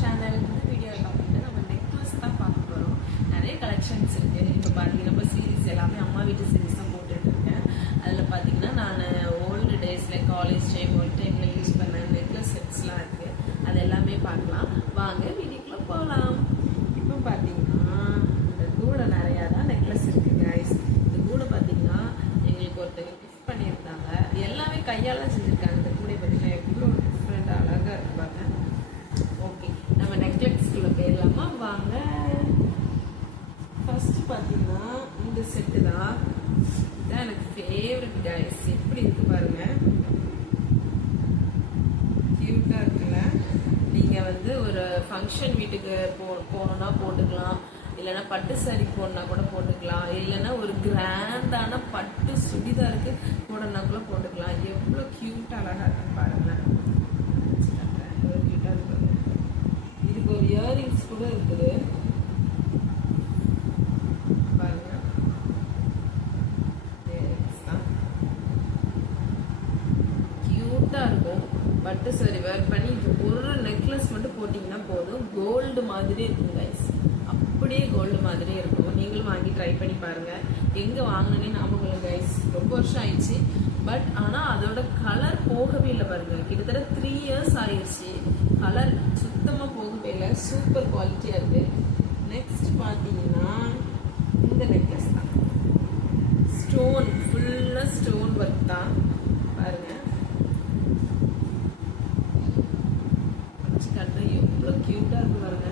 Channel. இந்த வீடியோவில் பார்த்தீங்கன்னா நம்ம நெக்லஸ் தான் பார்க்க போகிறோம். நிறைய கலெக்ஷன்ஸ் இருக்குது. இப்போ பார்த்தீங்கன்னா இப்போ சீரீஸ் எல்லாமே அம்மா வீட்டு சீரீஸ் தான் போட்டுட்டு இருக்கேன். அதில் பார்த்தீங்கன்னா நான் ஓல்டு டேஸில் காலேஜ் டைம் ஒரு டைமில் யூஸ் பண்ண நெக்லஸ் செட்ஸ்லாம் இருக்குது. அது எல்லாமே பார்க்கலாம். வாங்க வீடியோக்குள்ளே போகலாம். இப்போ பார்த்தீங்கன்னா இந்த கூட நிறையா தான் நெக்லஸ் இருக்குது கைஸ். இந்த கூட பார்த்தீங்கன்னா எங்களுக்கு ஒருத்தங்க கிஃப்ட் பண்ணியிருந்தாங்க. அது எல்லாமே கையால் செஞ்சுருக்காங்க. இந்த கூட பார்த்தீங்கன்னா எவ்வளோ டிஃப்ரெண்ட்டாக அழகாக இருப்பாங்க. ஓகே, நம்ம நெக்லஸ்க்குள்ள போயிடலாமா? வாங்க. ஃபர்ஸ்ட் பார்த்தீங்கன்னா இந்த செட்டு தான். இதான் எனக்கு ஃபேவரட் கைஸ். எப்படி இருக்கு பாருங்க, கியூட்டாக இருக்குல்ல. நீங்கள் வந்து ஒரு ஃபங்க்ஷன் வீட்டுக்கு போகணுன்னா போட்டுக்கலாம், இல்லைன்னா பட்டு சாரி போடனா கூட போட்டுக்கலாம், இல்லைன்னா ஒரு கிராண்டான பட்டு சுடிதாருக்கு போடனா கூட போட்டுக்கலாம். எவ்வளோ கியூட்டாக அழகாக இருக்குன்னு பாருங்களேன். எவ்வளோ கியூட்டாக இருக்கு. இதுக்கு ஒரு இயரிங்ஸ் கூட இருக்குது பாருங்க. இயரிங்ஸ் தான் கியூட்டாக இருக்கும். பட்டு சாரி வேர் பண்ணி ஒரு நெக்லஸ் மட்டும் போட்டிங்கன்னா போதும், கோல்டு மாதிரி இருக்கும் கைஸ். அப்படியே கோல்டு மாதிரி இருக்கும். நீங்களும் வாங்கி ட்ரை பண்ணி பாருங்க. எங்கே வாங்கினே ஞாபகம் இல்லை கைஸ், ரொம்ப வருஷம் ஆயிடுச்சு. பட் ஆனால் அதோட கலர் போகவே இல்லை பாருங்க. கிட்டத்தட்ட 3 years ஆயிடுச்சு. கலர் சுத்தமாக போகவே இல்லை. சூப்பர் குவாலிட்டியாக இருக்கு. நெக்ஸ்ட் பார்த்தீங்கன்னா இந்த நெக்லஸ் தான். ஸ்டோன் ஃபுல்லாக ஸ்டோன் ஒர்க் தான் பாருங்க. எவ்வளோ கியூட்டாக இருக்கு பாருங்க.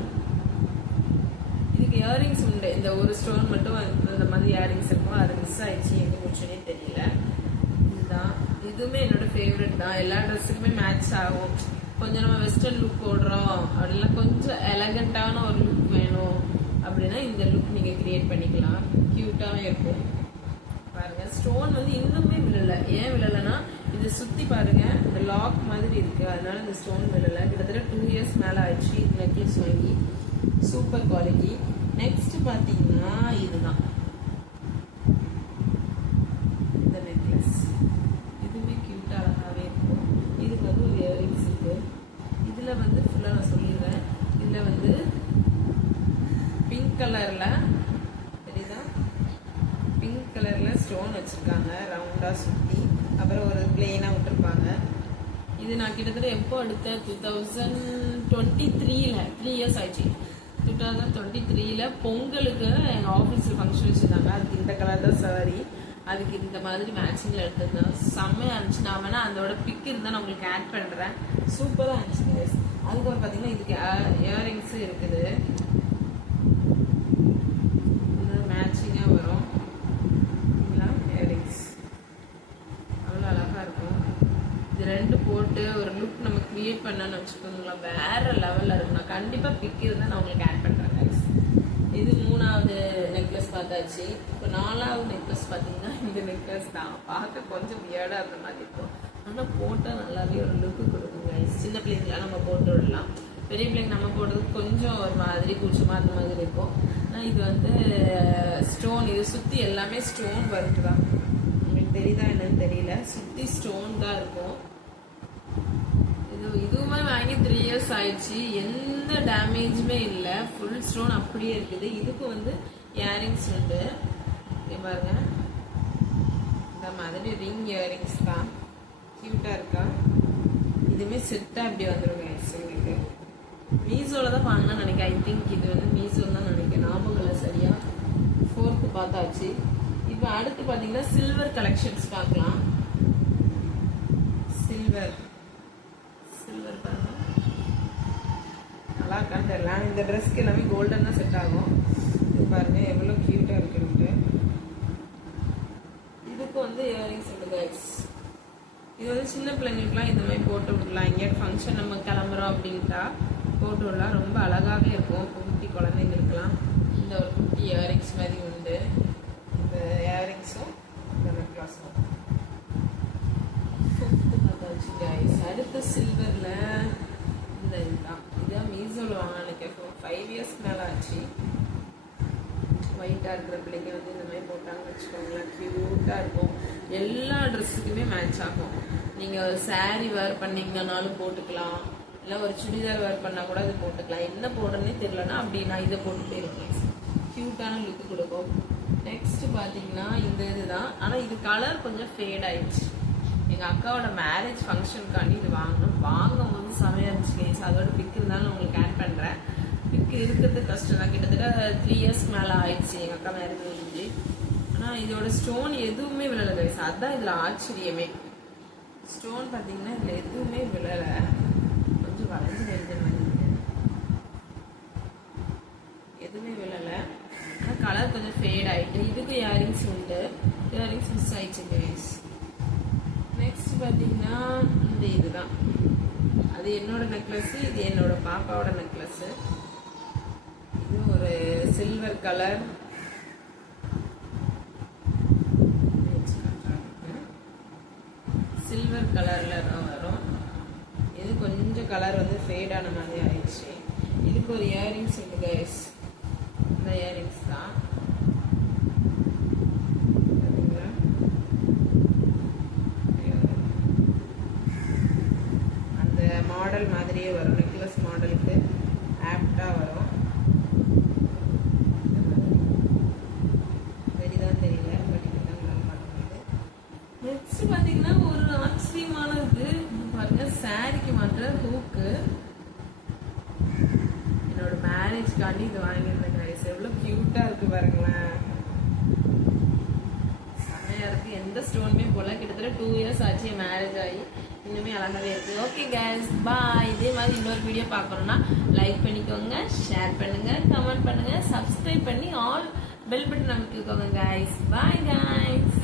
இதுக்கு இயரிங்ஸ் உண்டு. இந்த ஒரு ஸ்டோன் மட்டும் இந்த மாதிரி இயரிங்ஸ் இருக்கும். அது மிஸ் ஆயிடுச்சு, எங்கே முடிச்சுனே தெரியல. இதுதான். இதுவுமே என்னோட ஃபேவரட் தான். எல்லா ட்ரெஸ்ஸுக்குமே மேட்ச் ஆகும். கொஞ்சம் நம்ம வெஸ்டர்ன் லுக் போடுறோம் அப்படின்னா கொஞ்சம் எலகண்டான ஒரு லுக் வேணும் அப்படின்னா இந்த லுக் நீங்கள் கிரியேட் பண்ணிக்கலாம். க்யூட்டாகவே இருக்கும் பாருங்க. ஸ்டோன் வந்து இன்னுமே விழலை. ஏன் விழலைன்னா இதை சுற்றி பாருங்க, இந்த லாக் மாதிரி இருக்கு, அதனால இந்த ஸ்டோன் விழலை. கிட்டத்தட்ட 2 years மேலே ஆயிடுச்சு இந்த நெக்லஸ் வாங்கி. Super quality. நெக்ஸ்ட் பார்த்தீங்கன்னா இதுதான் இந்த நெக்லஸ். இதுவுமே க்யூட்டாக அழகாகவே இருக்கும். இதுக்கு வந்து ஒரு இயரிங்ஸ் இருக்கு. இதில் வந்து ஃபுல்லாக நான் சொல்லிடுறேன். இதில் வந்து பிங்க் கலரில் தெரியுதா, பிங்க் கலரில் ஸ்டோன் வச்சுருக்காங்க ரவுண்டாக சுற்றி. அப்புறம் ஒரு பிளெயினாக விட்டுருப்பாங்க. இது நான் கிட்டத்தட்ட எப்போ எடுத்தேன், 2023ல். 3 years ஆயிடுச்சு. 2023ல் பொங்கலுக்கு எங்கள் ஆஃபீஸில் ஃபங்க்ஷன் வச்சுருந்தாங்க. அதுக்கு இந்த கலர் தான் சாரி, அதுக்கு இந்த மாதிரி மேட்சிங்கில் எடுத்துருந்தேன். செம்மையாக இருந்துச்சு. நான் வேணால் அதோட பிக் இருந்தால் நான் உங்களுக்கு ஆட் பண்ணுறேன். சூப்பராக இருந்துச்சு. அதுக்கப்புறம் பார்த்தீங்கன்னா இதுக்கு இயரிங்ஸும் இருக்குது. மேட்சிங்காக வரும் இயரிங்ஸ். அவ்வளோ அழகாக இருக்கும். இது ரெண்டு போட்டு ஒரு லுக் நம்ம கிரியேட் பண்ணான்னு வச்சுக்கோங்களேன், வேறு லெவலில் இருக்கும். நான் கண்டிப்பாக பிக் இருந்தால் நான் உங்களுக்கு ஆட் பண்ணுறேன் கைஸ். இது 3வது நெக்லஸ் பார்த்தாச்சு. இப்போ 4வது நெக்லஸ் பார்த்தீங்கன்னா இந்த நெக்லஸ் தான். பார்க்க கொஞ்சம் வியர்டாக இருந்த மாதிரி இருக்கும், ஆனால் போட்டால் நல்லாவே ஒரு லுக்கு கொடுக்கும் கைஸ். சின்ன பிள்ளைங்களாம் நம்ம போட்டு விடலாம். பெரிய பிள்ளைங்க நம்ம போடுறது கொஞ்சம் ஒரு மாதிரி கூச்சமாக அந்த மாதிரி இருக்கும். ஆனால் இது வந்து ஸ்டோன், இது சுற்றி எல்லாமே ஸ்டோன் ஒர்க் தான். உங்களுக்கு தெரியுதா என்னன்னு தெரியல, சுற்றி ஸ்டோன் தான் இருக்கும். இதுவுமே வாங்கி 3 years ஆயிடுச்சு. எந்த டேமேஜுமே இல்லை. ஃபுல் ஸ்டோன் அப்படியே இருக்குது. இதுக்கு வந்து இயரிங்ஸ் உண்டு. பாருங்க, இந்த மாதிரி ரிங் இயரிங்ஸ் தான். கியூட்டாக இருக்கா. இதுவுமே செட்டாக அப்படி வந்துடுங்க உங்களுக்கு. மீஷோவில் தான் வாங்கினா நினைக்கிறேன். ஐ திங்க் இது வந்து மீஷோவில் தான் நினைக்கிறேன், ஞாபகம் இல்லை சரியா. 4th பார்த்தாச்சு. இப்போ அடுத்து பார்த்தீங்கன்னா சில்வர் கலெக்ஷன்ஸ் பார்க்கலாம். சில்வர் பாருங்க, நல்லா இருக்கான்னு தெரியல. இந்த ட்ரெஸ்க்கு எல்லாமே கோல்டன் தான் செட் ஆகும். இது பாருங்க எவ்வளோ க்யூட்டாக இருக்குன்ட்டு. இதுக்கு வந்து இயரிங்ஸ் உண்டு கைஸ். இது வந்து சின்ன பிள்ளைங்களுக்குலாம் இந்த மாதிரி போட்டு விடலாம். எங்கேயாவது ஃபங்க்ஷன் நம்ம கிளம்புறோம் அப்படின்ட்டா போட்டு விடலாம். ரொம்ப அழகாகவே இருக்கும். குட்டி குழந்தைங்களுக்குலாம் இந்த ஒரு குட்டி இயரிங்ஸ் மாதிரி உண்டு. இந்த இயரிங்ஸும் இந்த நெக்லஸும். 5th பார்த்தாச்சு கைஸ். அடுத்த சில்வரில் இந்த இதுதான். இதான் மீஷோவில் வாங்க நினைக்கிறேன். 5 years மேலே ஆச்சு. ஒயிட்டாக இருக்கிற பிள்ளைங்க வந்து இந்த மாதிரி போட்டாங்கன்னு வச்சுக்கோங்களேன், க்யூட்டாக இருக்கும். எல்லா ட்ரெஸ்ஸுக்குமே மேட்ச் ஆகும். நீங்கள் சாரீ வேர் பண்ணிங்கனாலும் போட்டுக்கலாம், இல்லை ஒரு சுடிதார் வேர் பண்ணால் கூட அது போட்டுக்கலாம். என்ன போடுறதுனே தெரியலன்னா அப்படி நான் இதை போட்டு போயிருக்கேன். க்யூட்டான லுக்கு கொடுக்கும். நெக்ஸ்ட் பார்த்தீங்கன்னா இந்த இதுதான். ஆனால் இது கலர் கொஞ்சம் ஃபேட் ஆயிடுச்சு. எங்கள் அக்காவோட மேரேஜ் ஃபங்க்ஷனுக்காண்டி இது வாங்கும் போது செமையாக இருந்துச்சு கைஸ். அதோட பிக் இருந்தாலும் உங்களுக்கு ஆட் பண்ணுறேன். பிக் இருக்கிறது கஷ்டம் தான். கிட்டத்தட்ட 3 years மேலே ஆயிடுச்சு எங்கள் அக்கா மேரேஜ் முடிஞ்சு. ஆனால் இதோட ஸ்டோன் எதுவுமே விழலை கைஸ். அதுதான் இதில் ஆச்சரியமே. ஸ்டோன் பார்த்தீங்கன்னா இதில் எதுவுமே விழலை. கொஞ்சம் வளைஞ்சு நெறிஞ்ச மாதிரி எதுவுமே விழலை. ஆனால் கலர் கொஞ்சம் ஃபேட் ஆகிட்டு. இதுக்கு இயரிங்ஸ் உண்டு. இயரிங்ஸ் மிஸ் ஆயிடுச்சு கைஸ். நெக்ஸ்ட் பார்த்தீங்கன்னா இந்த இதுதான். அது என்னோட நெக்லஸ். இது என்னோட பாப்பாவோட நெக்லஸ். இது ஒரு சில்வர் கலர். சில்வர் கலர்ல வரும். இது கொஞ்சம் கலர் வந்து ஃபேட் ஆன மாதிரி ஆயிடுச்சு. இதுக்கு ஒரு இயரிங்ஸ் உண்டு கைஸ். இந்த இயரிங்ஸ் தான். அந்த மாடல் மாதிரியே வரும். நெக்லஸ் மாடலுக்கு ஆப்டா வரும். சரிதான் தெரியல. நெக்ஸ்ட் பார்த்தீங்கன்னா ஒரு ஆச்சரியமானது பாருங்க. சாரிக்கு மாற்ற ஹூக்கு. என்னோட மேரேஜ்காண்டி இது வாங்கியிருந்தேன் கைஸ். எவ்வளோ க்யூட்டாக இருக்கு பாருங்களேன். செம்மையாக இருக்கு. எந்த ஸ்டோனுமே போல. கிட்டத்தட்ட 2 years ஆச்சு மேரேஜ் ஆகி. இன்னுமே அழகாவே இருக்கு. ஓகே கைஸ், பாய். இதே மாதிரி இன்னொரு வீடியோ பார்க்கணும்னா லைக் பண்ணிக்கோங்க, ஷேர் பண்ணுங்க, கமெண்ட் பண்ணுங்க, சப்ஸ்கிரைப் பண்ணி ஆல் பெல் பட்டன் அமைக்கிக்கோங்க கைஸ். Bye guys.